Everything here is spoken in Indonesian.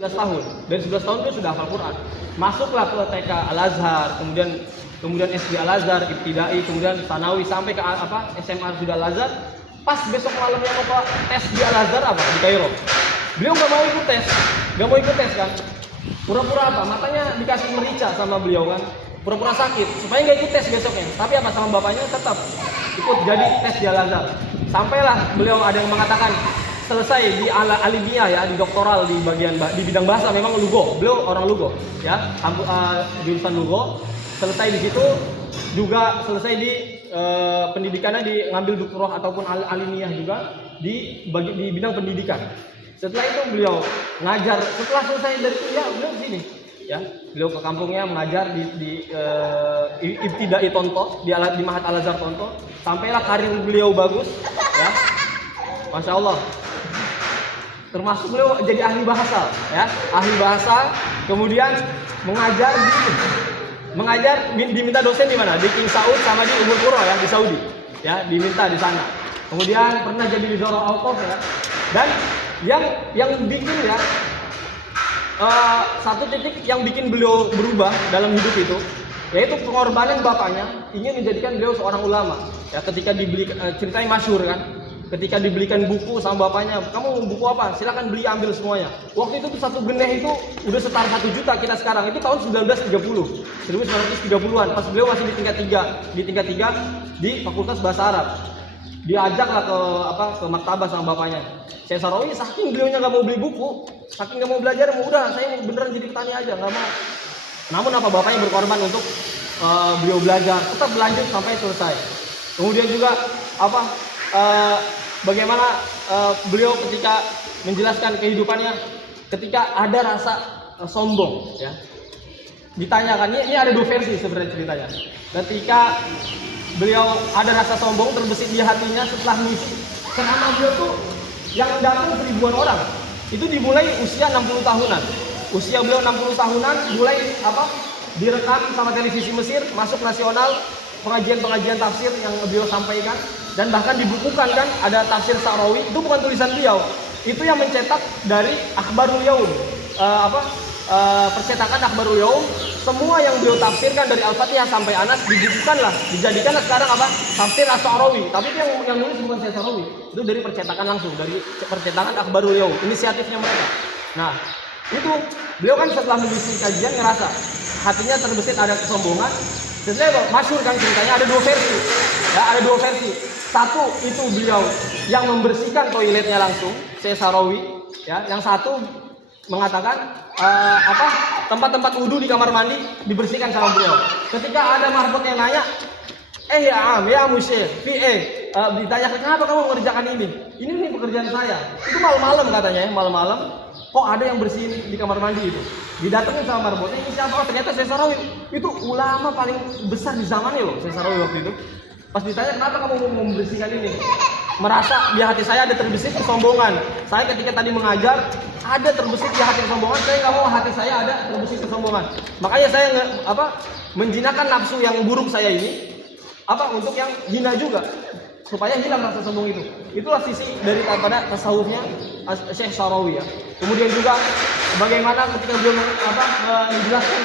11 tahun. Dari 11 tahun dia sudah hafal Quran. Masuklah ke TK Al-Azhar, kemudian SD Al-Azhar, Ibtidai, kemudian Tsanawi sampai ke SMA sudah Al-Azhar. Pas besok malamnya mau tes di Al-Azhar di Kairo. Beliau nggak mau ikut tes kan. Pura-pura matanya dikasih merica sama beliau kan. Pura-pura sakit supaya nggak ikut tes besoknya. Tapi sama bapaknya tetap ikut jadi tes di Al-Azhar. Sampailah beliau ada yang mengatakan selesai di alimiah ya, di doktoral di bidang bahasa, memang Lugo. Beliau orang Lugo ya, jurusan Lugo. Selesai di situ juga selesai di pendidikannya di ngambil doktoral ataupun alimiah juga di bidang pendidikan. Setelah itu beliau ngajar, setelah selesai dari kuliah beliau sini ya. Beliau ke kampungnya mengajar di Ibtidai Tonto, di Mahat Al-Azhar Tonto. Sampailah karir beliau bagus ya. Masya Allah. Termasuk beliau jadi ahli bahasa ya, ahli bahasa, kemudian mengajar diminta dosen di mana? Di King Saud sama di Ummul Qura ya, di Saudi. Ya, diminta di sana. Kemudian pernah jadi di Zora Al-Qof ya. Dan yang bikin ya satu titik yang bikin beliau berubah dalam hidup itu, yaitu pengorbanan bapaknya ingin menjadikan beliau seorang ulama. Ya, ketika dibeli ceritanya masyhur kan. Ketika dibelikan buku sama bapaknya, kamu buku apa? Silakan beli, ambil semuanya. Waktu itu satu geneh itu udah setara 1 juta kita sekarang. Itu tahun 1930-an. Pas beliau masih di tingkat 3 di Fakultas Bahasa Arab. Diajaklah ke maktabah sama bapaknya. Saya Sarawi, saking beliaunya nggak mau beli buku, saking nggak mau belajar, udah saya beneran jadi petani aja, nggak mau. Namun bapaknya berkorban untuk beliau belajar, tetap berlanjut sampai selesai. Kemudian juga bagaimana beliau ketika menjelaskan kehidupannya, ketika ada rasa sombong ya, ditanyakan, ini ada 2 versi sebenarnya ceritanya. Ketika beliau ada rasa sombong terbesit di hatinya setelah misi, karena beliau tuh yang datang 1000-an orang, itu dimulai usia 60 tahunan. Usia beliau 60 tahunan mulai direkam sama televisi Mesir, masuk nasional, pengajian tafsir yang beliau sampaikan. Dan bahkan dibukukan kan, ada tafsir Sa'rawi, itu bukan tulisan beliau, itu yang mencetak dari Akhbarul Yaum, percetakan Akhbarul Yaum, semua yang beliau tafsirkan dari Al-Fatihah sampai Anas dijadikanlah sekarang tafsir As-Sa'rawi. Tapi itu yang nulis bukan saya Sa'rawi, itu dari percetakan langsung, dari percetakan Akhbarul Yaum, inisiatifnya mereka. Nah itu beliau kan setelah mengisi kajian ngerasa hatinya terbesit ada kesombongan. Sebenarnya masyhur kan ceritanya, ada 2 versi ya, ada 2 versi. Satu itu beliau yang membersihkan toiletnya langsung, Syekh Sarawi ya. Yang satu mengatakan tempat-tempat wudhu di kamar mandi dibersihkan sama beliau. Ketika ada marbot yang nanya, ya Musyekh, ditanya kenapa kamu mengerjakan ini? Ini pekerjaan saya. Itu malam-malam katanya ya, malam-malam kok ada yang bersihin di kamar mandi itu. Didatengin sama marbotnya, ini siapa? Ternyata Syekh Sarawi. Itu ulama paling besar di zamannya loh, Syekh Sarawi waktu itu. Pas ditanya kenapa kamu mau membersihkan ini, merasa di hati saya ada terbesit kesombongan. Saya ketika tadi mengajar ada terbesit di hati kesombongan, saya nggak mau hati saya ada terbesit kesombongan. Makanya saya menjinakkan nafsu yang buruk saya ini untuk yang hina juga, supaya hilang rasa sombong itu. Itulah sisi daripada tasawufnya Syekh Sarawi ya. Kemudian juga bagaimana ketika beliau menjelaskan